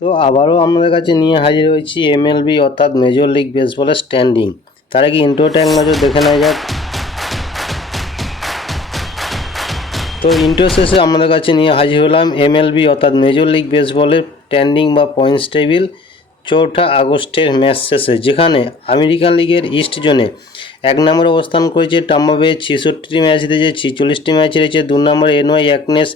তো আবারও আমাদের কাছে নিয়ে হাজির হয়েছি এমএলবি অর্থাৎ মেজর লিগ বেসবলের স্ট্যান্ডিং। তার আগে ইন্ট্রোটা এক নজর দেখে নেওয়া যাক। তো ইন্ট্রো শেষে আমাদের কাছে নিয়ে হাজির হলাম এমএলবি অর্থাৎ মেজর লিগ বেসবলের স্ট্যান্ডিং বা পয়েন্টস টেবিল 4 আগস্টের ম্যাচ শেষে, যেখানে আমেরিকান লিগের ইস্ট জোনে 1 নম্বরে অবস্থান করেছে টাম্পা বে 66টি ম্যাচ জিতেছে, 46টি ম্যাচ হেরেছে। 2 নম্বরে এনওয়াই অ্যাকনেস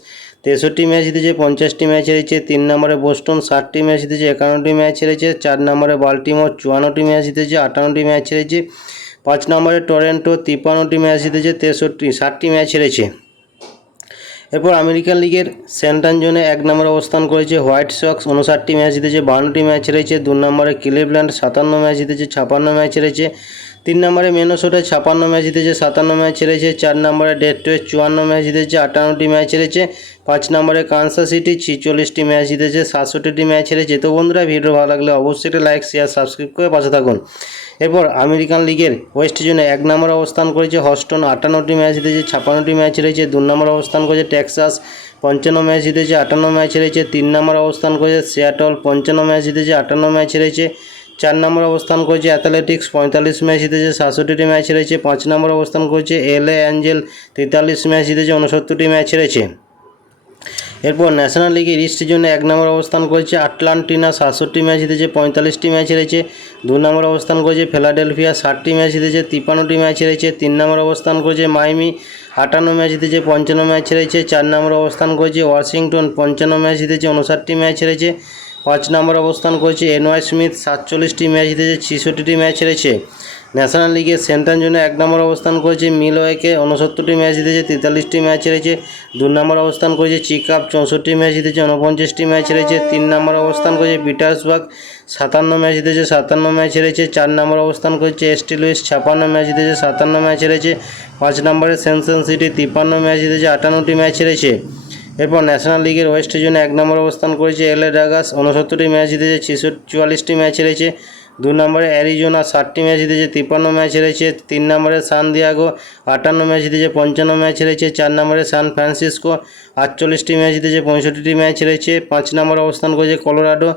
63টি ম্যাচ জিতেছে, 50টি ম্যাচ হেরেছে। 3 নম্বরে বোস্টন 60টি ম্যাচ জিতেছে, 51টি ম্যাচ হেরেছে। 4 নম্বরে বাল্টিমোর 54টি ম্যাচ জিতেছে, 58টি ম্যাচ হেরেছে। 5 নম্বরে টরন্টো 53টি ম্যাচ জিতেছে, 60টি ম্যাচ হেরেছে। এরপর আমেরিকান লিগের সেন্ট্রাল জোনে 1 নম্বরে অবস্থান করেছে হোয়াইট সক্স, 59টি ম্যাচ জিতেছে, 52টি ম্যাচ হেরেছে। 2 নম্বরে ক্লিভল্যান্ড 57 ম্যাচ জিতেছে, 56 ম্যাচ হেরেছে। 3 নম্বরে মিনেসোটা 56 ম্যাচ জিতেছে, 57 ম্যাচ হেরেছে। 4 নম্বরে ডেট্রয়েট 54 ম্যাচ জিতেছে, 58টি ম্যাচ হেরেছে। 5 নম্বরে কানসাস সিটি 46টি ম্যাচ জিতেছে, 67টি ম্যাচ হেরেছে। তো বন্ধুরা, ভিডিও ভালো লাগলে অবশ্যই একটা লাইক শেয়ার সাবস্ক্রাইব করে পাশে থাকুন। এরপর আমেরিকান লিগের ওয়েস্ট জোনে 1 নম্বরে অবস্থান করেছে হস্টন, 58টি ম্যাচ জিতেছে, 56টি ম্যাচ হেরেছে। 2 নম্বরে অবস্থান করেছে টেক্সাস, 55 ম্যাচ জিতেছে, 58 ম্যাচ হেরেছে। 3 নম্বরে অবস্থান করেছে সিয়াটল, 55 ম্যাচ জিতেছে, 58 ম্যাচ হেরেছে। 4 নম্বরে অবস্থান করেছে অ্যাথলেটিক্স, 45 ম্যাচ জিতেছে, 67টি ম্যাচ হেরেছে। 5 নম্বরে অবস্থান করেছে এলএ অ্যাঞ্জেল, 43 ম্যাচ জিতেছে, 69টি ম্যাচ হেরেছে। এরপর ন্যাশনাল লিগের ইস্ট জোনে 1 নম্বর অবস্থান করেছে আটলান্টিনা, 67টি ম্যাচ জিতেছে, 45টি ম্যাচ হেরেছে। 2 নম্বর অবস্থান করেছে ফিলাডেলফিয়া, 60টি ম্যাচ জিতেছে, 53টি ম্যাচ হেরেছে। 3 নম্বর অবস্থান করেছে মাইমি, 58 ম্যাচ জিতেছে, 55 ম্যাচ হেরেছে। 4 নম্বর অবস্থান করেছে ওয়াশিংটন, 55 ম্যাচ জিতেছে, 59টি ম্যাচ হেরেছে। 5 নম্বর অবস্থান করেছে এনওয়াই স্মিথ, 47টি ম্যাচ জিতেছে, 66টি ম্যাচ হেরেছে। ন্যাশনাল লিগের সেন্ট্রাল জোনে 1 নম্বর অবস্থান করেছে মিলওয়াকি, 69টি ম্যাচ জিতেছে, 43টি ম্যাচ হেরেছে। 2 নম্বর অবস্থান করেছে চিকাপ, 64টি ম্যাচ জিতেছে, 49টি ম্যাচ হেরেছে। 3 নম্বর অবস্থান করেছে পিটার্সবার্গ, 57 ম্যাচ জিতেছে, 57 ম্যাচ হেরেছে। 4 নম্বর অবস্থান করেছে এসটি লুইস, 56 ম্যাচ জিতেছে, 57 ম্যাচ হেরেছে। 5 নম্বরে সেনসন সিটি, 53 ম্যাচ জিতেছে, 58টি ম্যাচ হেরেছে। এরপর ন্যাশনাল লিগের ওয়েস্ট জোনে 1 নম্বর অবস্থান করেছে এলএ ডাগাস, 69টি ম্যাচ জিতেছে, 44টি ম্যাচ হেরেছে। 2 নম্বরে অ্যারিজোনা, 60টি ম্যাচ জিতেছে, 53 ম্যাচ হেরেছে। 3 নম্বরে সান দিয়াগো, 58 ম্যাচ জিতেছে, 55 ম্যাচ হেরেছে। 4 নম্বরে সান ফ্রান্সিসকো, 48টি ম্যাচ জিতেছে, 65টি ম্যাচ হেরেছে। 5 নম্বরে অবস্থান করেছে কলোরাডো,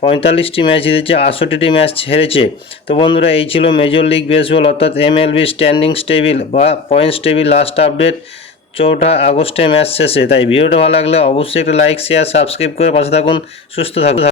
45টি ম্যাচ জিতেছে, 68টি ম্যাচ হেরেছে। তো বন্ধুরা, এই ছিল মেজর লিগ বেসবল অর্থাৎ এমএলবি স্ট্যান্ডিংস টেবিল বা পয়েন্টস টেবিল লাস্ট আপডেট 4 আগস্টের ম্যাচ শেষে। তাই ভিডিওটা ভালো লাগলে অবশ্যই একটা লাইক শেয়ার সাবস্ক্রাইব করে পাশে থাকুন। সুস্থ থাকুন।